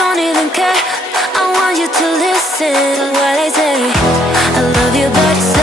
don't even care. I want you to listen to what I say. I love you, but it's